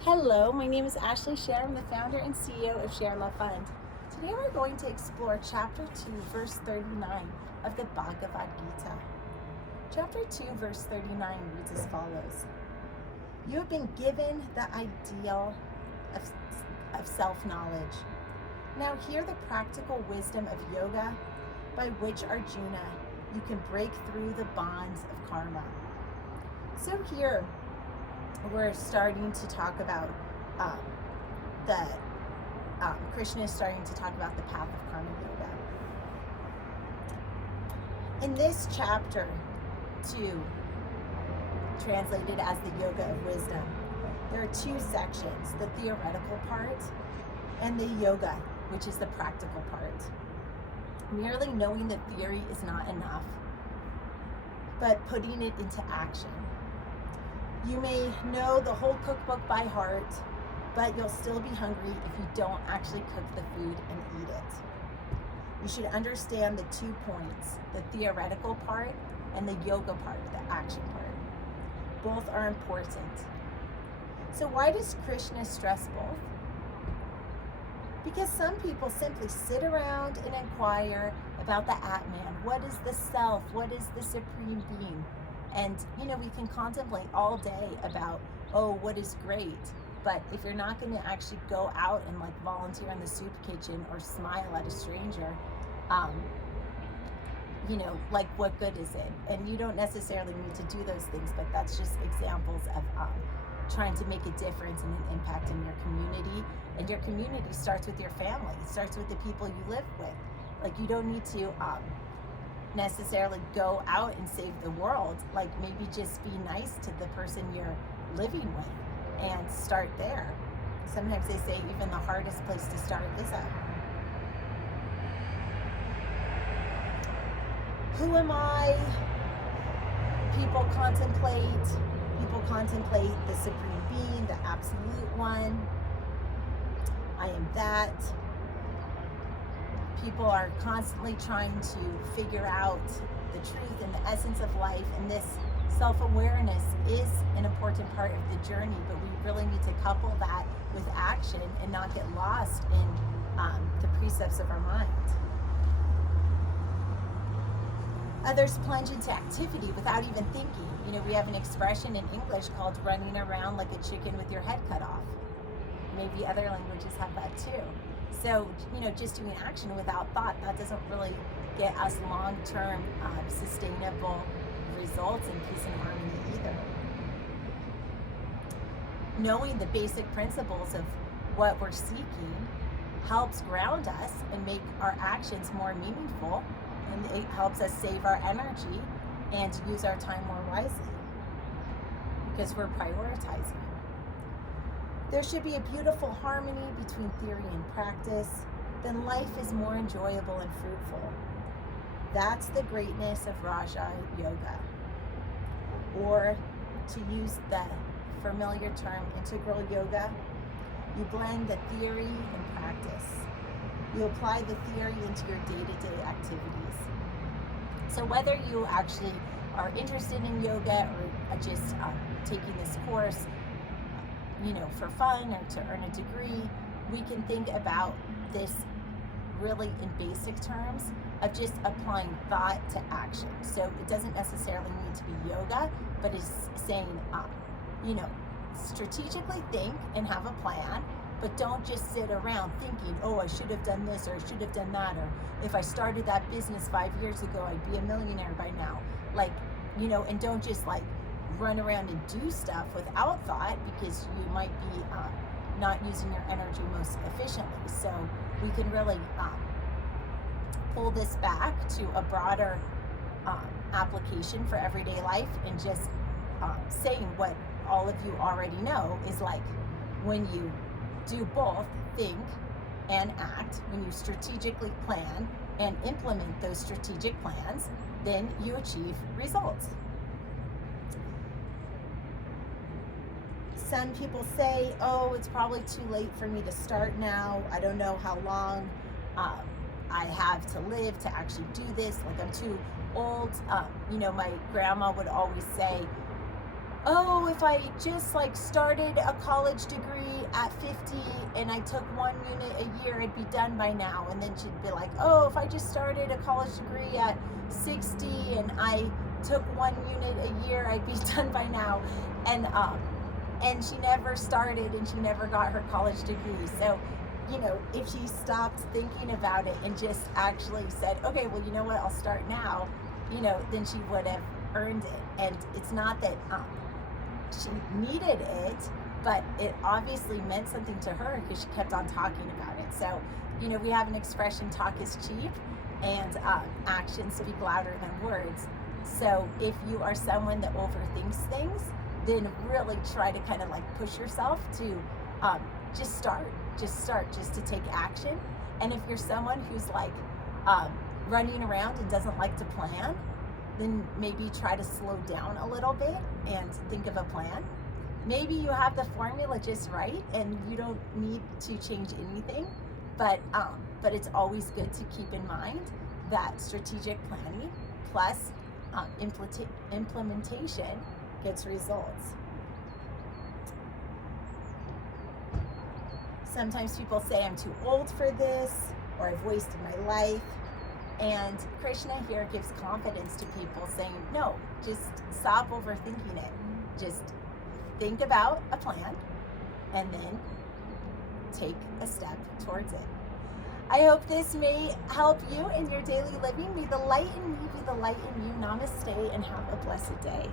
Hello, my name is Ashley Scher. I'm the founder and CEO of Share Love Fund. Today we're going to explore Chapter 2, Verse 39 of the Bhagavad Gita. Chapter 2, Verse 39 reads as follows. You have been given the ideal of self-knowledge. Now hear the practical wisdom of yoga by which, Arjuna, you can break through the bonds of karma. So here, we're starting to talk about Krishna is starting to talk about the path of karma yoga. In this chapter 2, translated as the yoga of wisdom, there are two sections, the theoretical part and the yoga, which is the practical part. Merely knowing the theory is not enough, but putting it into action. You may know the whole cookbook by heart, but you'll still be hungry if you don't actually cook the food and eat it. You should understand the 2 points, the theoretical part and the yoga part, the action part. Both are important. So why does Krishna stress both? Because some people simply sit around and inquire about the Atman. What is the self? What is the supreme being? And, we can contemplate all day about, what is great? But if you're not going to actually go out and volunteer in the soup kitchen or smile at a stranger, what good is it? And you don't necessarily need to do those things, but that's just examples of trying to make a difference and an impact in your community. And your community starts with your family. It starts with the people you live with. You don't need to necessarily go out and save the world. Maybe just be nice to the person you're living with and start there. Sometimes they say even the hardest place to start is at home. Who am I? People contemplate the supreme being, the absolute one. I am that. People are constantly trying to figure out the truth and the essence of life, and this self-awareness is an important part of the journey, but we really need to couple that with action and not get lost in the precepts of our mind. Others plunge into activity without even thinking. We have an expression in English called running around like a chicken with your head cut off. Maybe other languages have that too. So, just doing action without thought, that doesn't really get us long-term sustainable results in peace and harmony either. Knowing the basic principles of what we're seeking helps ground us and make our actions more meaningful, and it helps us save our energy and use our time more wisely because we're prioritizing. There should be a beautiful harmony between theory and practice. Then life is more enjoyable and fruitful. That's the greatness of Raja Yoga. Or, to use the familiar term, integral yoga, you blend the theory and practice. You apply the theory into your day-to-day activities. So whether you actually are interested in yoga or just taking this course, for fun or to earn a degree, we can think about this really in basic terms of just applying thought to action. So it doesn't necessarily need to be yoga, but it's saying, strategically think and have a plan, but don't just sit around thinking, I should have done this or I should have done that, or if I started that business 5 years ago, I'd be a millionaire by now. And don't just run around and do stuff without thought, because you might be not using your energy most efficiently. So we can really pull this back to a broader application for everyday life, and just saying what all of you already know is when you do both think and act, when you strategically plan and implement those strategic plans, then you achieve results. Some people say, it's probably too late for me to start now. I don't know how long I have to live to actually do this. I'm too old. My grandma would always say, oh, if I just like started a college degree at 50 and I took 1 unit a year, I'd be done by now. And then she'd be like, oh, if I just started a college degree at 60 and I took 1 unit a year, I'd be done by now. And she never started and she never got her college degree. So, you know, if she stopped thinking about it and just actually said, okay, well, you know what, I'll start now, you know, then she would have earned it. And it's not that she needed it, but it obviously meant something to her because she kept on talking about it. So, you know, we have an expression, talk is cheap, and actions speak louder than words. So if you are someone that overthinks things, then really try to kind of like push yourself to just to take action. And if you're someone who's like running around and doesn't like to plan, then maybe try to slow down a little bit and think of a plan. Maybe you have the formula just right and you don't need to change anything, but it's always good to keep in mind that strategic planning plus implementation gets results. Sometimes people say I'm too old for this, or I've wasted my life. And Krishna here gives confidence to people saying, no, just stop overthinking it. Just think about a plan and then take a step towards it. I hope this may help you in your daily living. May the light in me be the light in you. Namaste and have a blessed day.